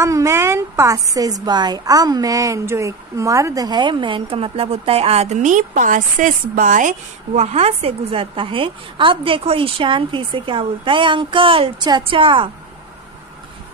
A man passes by, a man जो एक मर्द है, मैन का मतलब होता है आदमी, पासेस बाय वहां से गुजरता है। अब देखो ईशान फिर से क्या बोलता है, अंकल, चाचा,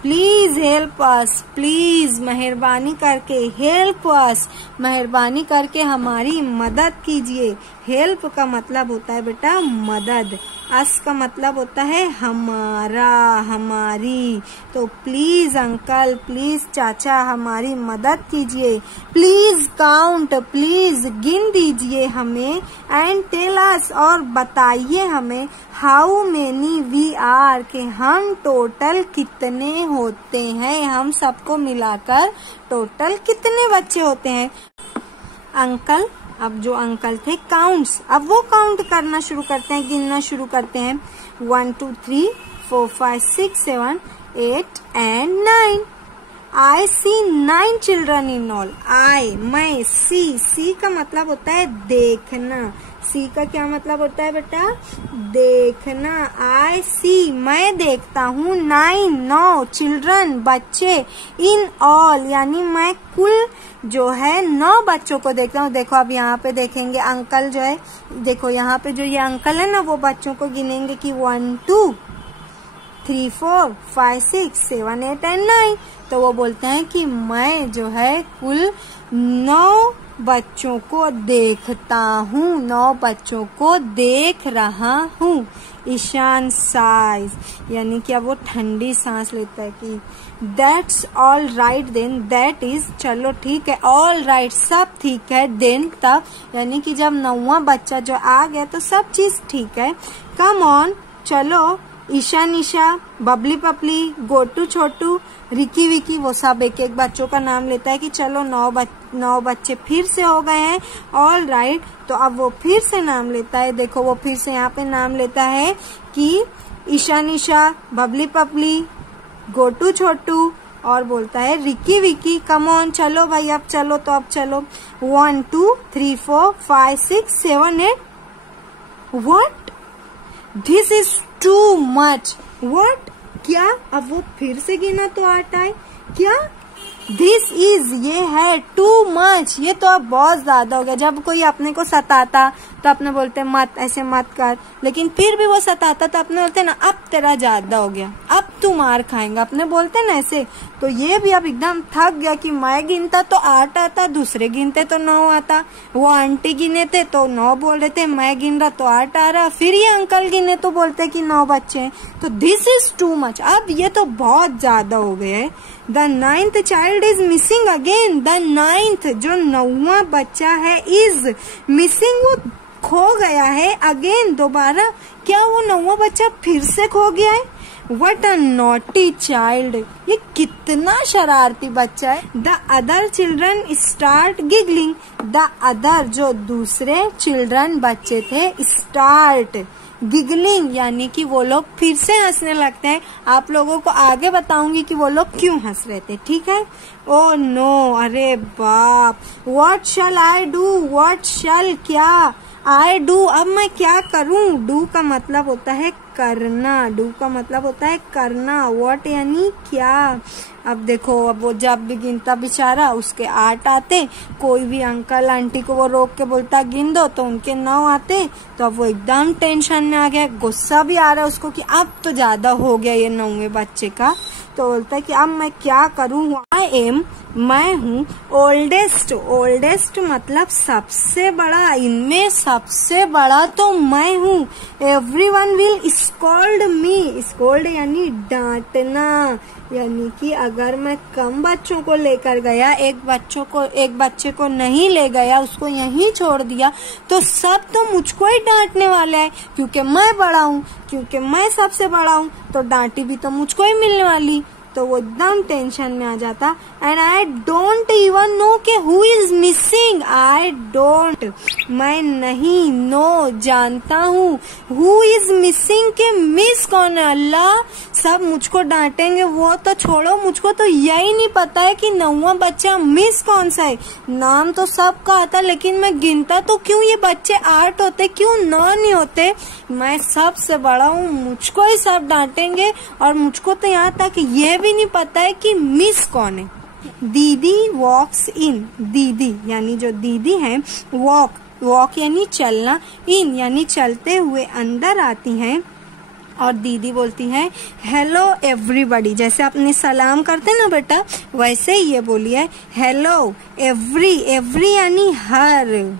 प्लीज हेल्प अस, प्लीज मेहरबानी करके, हेल्प अस मेहरबानी करके हमारी मदद कीजिए। हेल्प का मतलब होता है बेटा मदद, अस का मतलब होता है हमारा, हमारी। तो प्लीज अंकल, प्लीज चाचा हमारी मदद कीजिए। प्लीज काउंट, प्लीज गिन दीजिए हमें, एंड टेल अस और बताइए हमें, हाउ मेनी वी आर के हम टोटल कितने होते हैं, हम सबको मिलाकर टोटल कितने बच्चे होते हैं। अंकल, अब जो अंकल थे काउंट्स, अब वो काउंट करना शुरू करते हैं, गिनना शुरू करते हैं। 1 2 3 4 5 6 7 8 and 9। I see 9 children in all। I, मैं, सी का मतलब होता है देखना, सी का क्या मतलब होता है बेटा, देखना। I see, मैं देखता हूँ, 9 चिल्ड्रन बच्चे, इन ऑल यानी मैं कुल जो है 9 बच्चों को देखता हूँ। देखो अब यहाँ पे देखेंगे अंकल जो है, देखो यहाँ पे जो ये अंकल है ना वो बच्चों को गिनेंगे कि 1 2 3 4 5 6 7 8 and 9। तो वो बोलते हैं कि मैं जो है कुल 9 बच्चों को देखता हूँ, 9 बच्चों को देख रहा हूँ। ईशान साइज यानी कि अब वो ठंडी सांस लेता है कि that's all right then, that is चलो ठीक है, ऑल राइट सब ठीक है, देन तब यानी कि जब 9वां बच्चा जो आ गया तो सब चीज ठीक है। कम ऑन चलो, ईशा निशा, बबली पपली, गोटू छोटू, रिकी विकी, वो सब एक एक बच्चों का नाम लेता है कि चलो 9 बच्चे फिर से हो गए हैं, ऑल राइट। तो अब वो फिर से नाम लेता है, देखो वो फिर से यहाँ पे नाम लेता है कि ईशा निशा, बबली पपली, गोटू छोटू, और बोलता है रिकी विकी, कम ऑन चलो भाई अब चलो, तो अब चलो 1 2 3 4 5 6 7 8। What, this is too much. What, क्या, अब वो फिर से गिना तो 8 आए, क्या, दिस इज ये है, टू मच ये तो अब बहुत ज्यादा हो गया। जब कोई अपने को सताता तो अपने बोलते मत, ऐसे मत कर, लेकिन फिर भी वो सताता तो अपने बोलते ना अब तेरा ज्यादा हो गया, अब तू मार खाएगा, अपने बोलते ना ऐसे। तो ये भी अब एकदम थक गया कि मैं गिनता तो 8 आता, दूसरे गिनते तो 9 आता, वो आंटी गिने थे तो 9 बोल रहे थे, मैं गिन रहा तो 8 आ रहा, फिर ये अंकल गिने तो बोलते कि 9 बच्चे हैं। तो दिस इज टू मच, अब ये तो बहुत ज्यादा हो गया है। The 9th child is missing again, the 9th जो 9वां बच्चा है इज मिसिंग, वो खो गया है, अगेन दोबारा, क्या वो 9वां बच्चा फिर से खो गया है। What a naughty child, ये कितना शरारती बच्चा है। The other children start giggling, the other जो दूसरे children बच्चे थे start गिगलिंग यानी कि वो लोग फिर से हंसने लगते हैं। आप लोगों को आगे बताऊंगी कि वो लोग क्यों हंस रहे थे, ठीक है। ओ नो, अरे बाप, what shell I do, what शैल क्या आई डू, अब मैं क्या करूं। डू का मतलब होता है करना, डू का मतलब होता है करना, व्हाट यानी क्या। अब देखो, अब वो जब भी गिनता बेचारा उसके 8 आते, कोई भी अंकल आंटी को वो रोक के बोलता गिन दो तो उनके 9 आते, तो अब वो एकदम टेंशन में आ गया, गुस्सा भी आ रहा है उसको कि अब तो ज्यादा हो गया ये 9वें बच्चे का। तो बोलता है कि अब मैं क्या करूं। आई एम, मैं हूँ, ओल्डेस्ट, ओल्डेस्ट मतलब सबसे बड़ा, इनमें सबसे बड़ा तो मैं हूँ। Everyone will scold me, scold यानी डांटना, यानी कि अगर मैं कम बच्चों को लेकर गया, एक बच्चे को नहीं ले गया, उसको यहीं छोड़ दिया, तो सब तो मुझको ही डांटने वाले हैं, क्योंकि मैं बड़ा हूँ, क्योंकि मैं सबसे बड़ा हूँ, तो डांटी भी तो मुझको ही मिलने वाली। तो वो एकदम टेंशन में आ जाता। And I don't even know कि who is missing, I don't मैं नहीं, नो जानता हूँ, हु इज मिसिंग के मिस कौन है। अल्लाह, सब मुझको डांटेंगे, वो तो छोड़ो, मुझको तो यही नहीं पता है कि 9वां बच्चा मिस कौन सा है। नाम तो सबका आता, लेकिन मैं गिनता तो क्यों ये बच्चे 8 होते, क्यों 9 नहीं होते। मैं सबसे बड़ा हूँ, मुझको ही सब डांटेंगे, और मुझको तो यहाँ तक ये भी नहीं पता है कि मिस कौन है। दीदी वॉक्स इन, दीदी यानी जो दीदी है, वॉक यानी चलना, इन यानी चलते हुए अंदर आती हैं और दीदी बोलती है हेलो एवरीबॉडी। जैसे अपने सलाम करते ना बेटा, वैसे ही ये बोलिए हेलो एवरी यानी हर,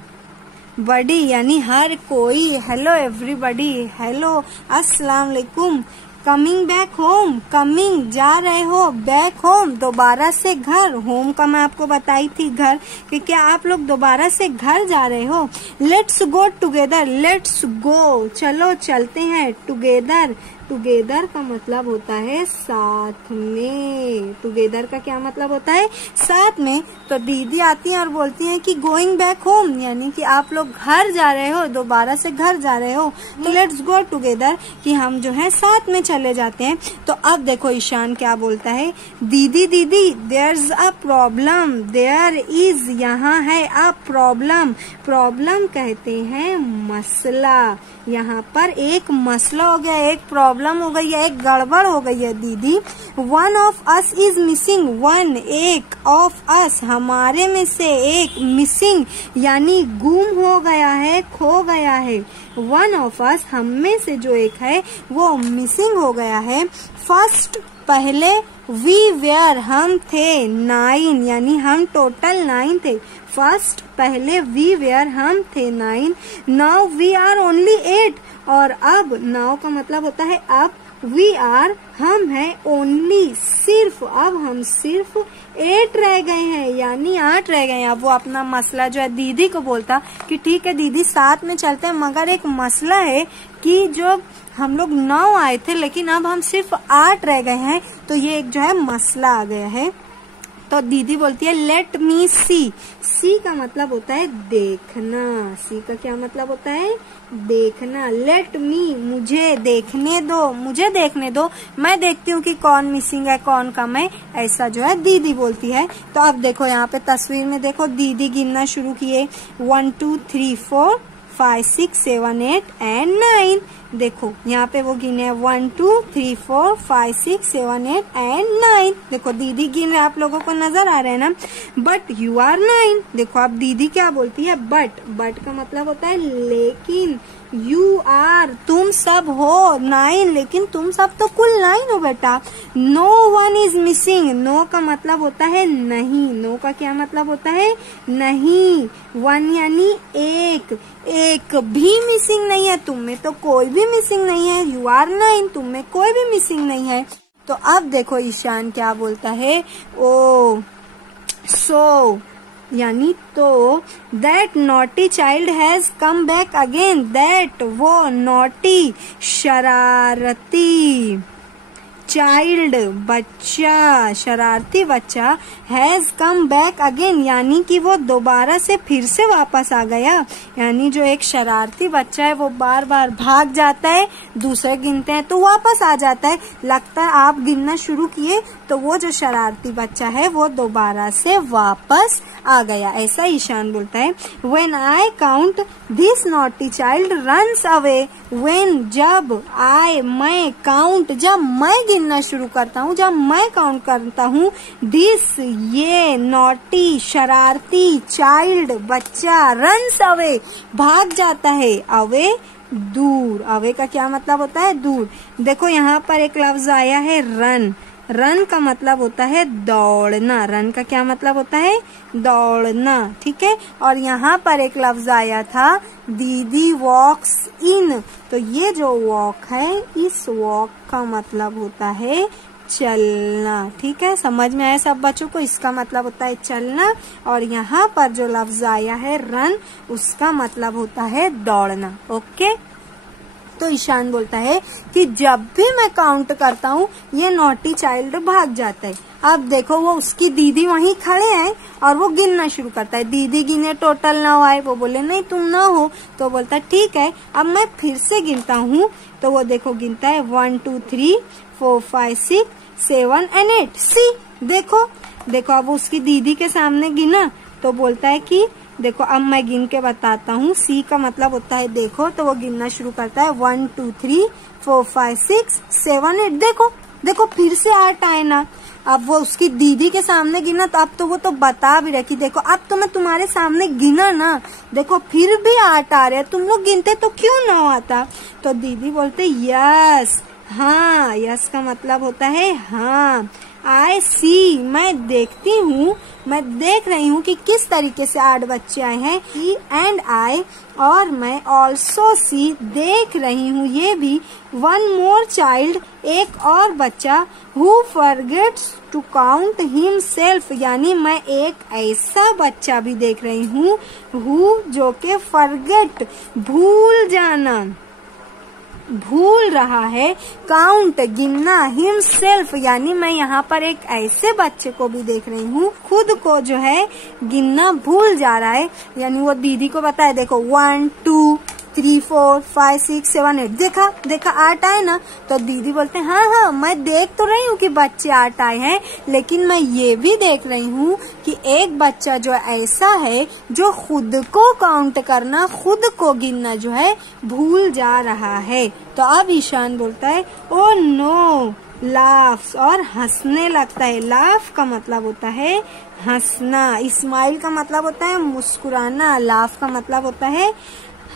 बड़ी यानी हर कोई, हेलो एवरीबॉडी, हेलो अस्सलाम वालेकुम। कमिंग बैक होम, कमिंग जा रहे हो, बैक होम दोबारा से घर, होम का मैं आपको बताई थी घर, कि क्या आप लोग दोबारा से घर जा रहे हो। Let's go together, let's go चलो चलते हैं, टुगेदर, टुगेदर का मतलब होता है साथ में। टुगेदर का क्या मतलब होता है, साथ में। तो दीदी आती है और बोलती है कि गोइंग बैक होम, यानी कि आप लोग घर जा रहे हो, दोबारा से घर जा रहे हो, तो लेट्स गो टुगेदर, कि हम जो है साथ में चले जाते हैं। तो अब देखो ईशान क्या बोलता है, दीदी दीदी there's a problem, there is यहाँ है अ प्रॉब्लम, प्रॉब्लम कहते हैं मसला, यहाँ पर एक मसला हो गया, एक प्रॉब्लम हो गई है, एक गड़बड़ हो गई है दीदी। One of us is missing, one एक, ऑफ अस हमारे में से एक, मिसिंग यानी गुम हो गया है, खो गया है। वन ऑफ अस हम में से जो एक है वो मिसिंग हो गया है। फर्स्ट पहले, वी वेयर हम थे, 9 यानी हम टोटल 9 थे। फर्स्ट पहले वी वेयर हम थे 9, नाउ वी आर ओनली 8, और अब नाउ का मतलब होता है अब, वी आर हम हैं, ओनली सिर्फ, अब हम सिर्फ 8 रह गए हैं, यानी 8 रह गए हैं। अब वो अपना मसला जो है दीदी को बोलता कि ठीक है दीदी साथ में चलते हैं, मगर एक मसला है कि जो हम लोग 9 आए थे लेकिन अब हम सिर्फ 8 रह गए हैं, तो ये एक जो है मसला आ गया है। तो दीदी बोलती है लेट मी सी, सी का मतलब होता है देखना, सी का क्या मतलब होता है, देखना। लेट मी मुझे देखने दो, मुझे देखने दो, मैं देखती हूँ कि कौन मिसिंग है कौन कम है, ऐसा जो है दीदी बोलती है। तो अब देखो यहाँ पे तस्वीर में देखो दीदी गिनना शुरू किए, 1 2 3 4 5 6 7 8 एंड 9। देखो यहाँ पे वो गिने 1 2 3 4 5 6 7 8 एंड 9। देखो दीदी गिन रहे, आप लोगों को नजर आ रहे हैं ना। बट यू आर 9, देखो अब दीदी क्या बोलती है, बट का मतलब होता है लेकिन, यू आर तुम सब हो 9, लेकिन तुम सब तो कुल 9 हो बेटा। No one is missing, no का मतलब होता है नहीं, नो का क्या मतलब होता है नहीं, वन यानी एक, एक भी मिसिंग नहीं है, तुम में तो कोई भी मिसिंग नहीं है। यू आर 9, तुम में कोई भी मिसिंग नहीं है। तो अब देखो ईशान क्या बोलता है, ओ सो यानी तो, that naughty child has come back again, that वो नॉटी शरारती, चाइल्ड बच्चा, शरारती बच्चा, हैज कम बैक अगेन यानी कि वो दोबारा से फिर से वापस आ गया। यानी जो एक शरारती बच्चा है वो बार बार भाग जाता है, दूसरे गिनते हैं तो वापस आ जाता है। लगता है आप गिनना शुरू किए तो वो जो शरारती बच्चा है वो दोबारा से वापस आ गया, ऐसा ईशान बोलता है। When I count, this naughty child runs away. When जब मैं काउंट, जब मैं गिनना शुरू करता हूँ, जब मैं काउंट करता हूँ, this ये नॉटी शरारती चाइल्ड बच्चा रन्स अवे भाग जाता है, अवे दूर, अवे का क्या मतलब होता है दूर। देखो यहाँ पर एक लफ्ज आया है रन, रन का मतलब होता है दौड़ना, रन का क्या मतलब होता है दौड़ना, ठीक है। और यहाँ पर एक लफ्ज आया था दीदी वॉक्स इन, तो ये जो वॉक है इस वॉक का मतलब होता है चलना, ठीक है। समझ में आया सब बच्चों को, इसका मतलब होता है चलना। और यहाँ पर जो लफ्ज आया है रन, उसका मतलब होता है दौड़ना, ओके। तो ईशान बोलता है कि जब भी मैं काउंट करता हूँ ये नॉटी चाइल्ड भाग जाता है। अब देखो वो उसकी दीदी वहीं खड़े हैं और वो गिनना शुरू करता है। दीदी गिने टोटल 9 आए, वो बोले नहीं तुम 9 हो, तो बोलता है ठीक है अब मैं फिर से गिनता हूँ। तो वो देखो गिनता है 1 2 3 4 5 6 7 एंड 8। सी देखो देखो अब उसकी दीदी के सामने गिना तो बोलता है कि देखो अब मैं गिन के बताता हूँ। सी का मतलब होता है देखो, तो वो गिनना शुरू करता है 1 2 3 4 5 6 7 8। देखो देखो फिर से 8 आए ना। अब वो उसकी दीदी के सामने गिना तो अब तो वो तो बता भी रखी, देखो अब तो मैं तुम्हारे सामने गिना ना, देखो फिर भी 8 आ रहे हैं, तुम लोग गिनते तो क्यों 9 आता। तो दीदी बोलते यस, हाँ, यस का मतलब होता है हाँ। आई सी, मैं देखती हूँ, मैं देख रही हूँ कि किस तरीके से 8 बच्चे आए हैं। ही एंड आई, और मैं ऑल्सो सी, देख रही हूँ ये भी। वन मोर चाइल्ड, एक और बच्चा। Who forgets to count himself, यानी मैं एक ऐसा बच्चा भी देख रही हूँ। हु जो के फॉरगेट, भूल जाना, भूल रहा है। काउंट गिनना, हिमसेल्फ यानी मैं यहाँ पर एक ऐसे बच्चे को भी देख रही हूँ खुद को जो है गिनना भूल जा रहा है। यानी वो दीदी को बताए, देखो 1 2 3 4 5 6 7 8, देखा देखा 8 आए ना। तो दीदी बोलते हैं हाँ हाँ मैं देख तो रही हूँ कि बच्चे 8 आए हैं, लेकिन मैं ये भी देख रही हूँ कि एक बच्चा जो ऐसा है जो खुद को काउंट करना, खुद को गिनना जो है भूल जा रहा है। तो अब ईशान बोलता है ओ नो, लाफ्स, और हंसने लगता है। लाफ का मतलब होता है हंसना, स्माइल का मतलब होता है मुस्कुराना, लाफ का मतलब होता है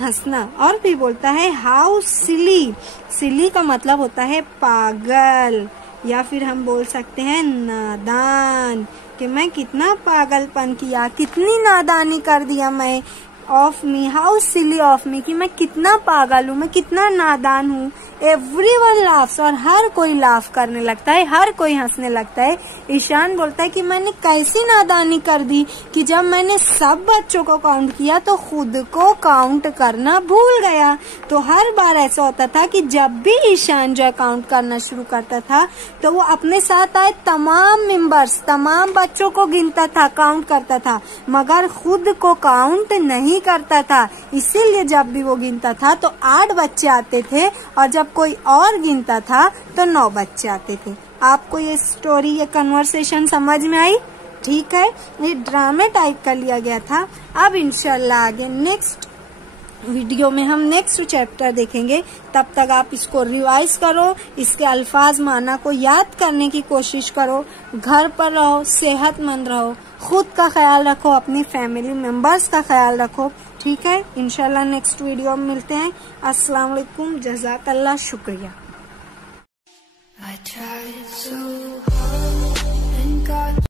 हंसना। और भी बोलता है हाउ सिली, सिली का मतलब होता है पागल, या फिर हम बोल सकते हैं नादान, कि मैं कितना पागलपन किया, कितनी नादानी कर दिया मैं। Of me, how silly of me, कि मैं कितना पागल हूँ, मैं कितना नादान हूँ। एवरीवन लाफ्स, और हर कोई लाफ करने लगता है, हर कोई हंसने लगता है। ईशान बोलता है कि मैंने कैसी नादानी कर दी कि जब मैंने सब बच्चों को काउंट किया तो खुद को काउंट करना भूल गया। तो हर बार ऐसा होता था कि जब भी ईशान जो काउंट करना शुरू करता था तो वो अपने साथ आए तमाम मेंबर्स, तमाम बच्चों को गिनता था, काउंट करता था, मगर खुद को काउंट नहीं करता था। इसीलिए जब भी वो गिनता था तो 8 बच्चे आते थे, और जब कोई और गिनता था तो 9 बच्चे आते थे। आपको ये स्टोरी, ये कन्वर्सेशन समझ में आई? ठीक है, ये ड्रामे टाइप का लिया गया था। अब इंशाल्लाह आगे नेक्स्ट वीडियो में हम नेक्स्ट चैप्टर देखेंगे। तब तक आप इसको रिवाइज करो, इसके अल्फाज माना को याद करने की कोशिश करो। घर पर रहो, सेहतमंद रहो, खुद का ख्याल रखो, अपनी फैमिली मेंबर्स का ख्याल रखो। ठीक है, इंशाल्लाह नेक्स्ट वीडियो में मिलते हैं। अस्सलाम वालेकुम, जज़ाकल्लाह, शुक्रिया।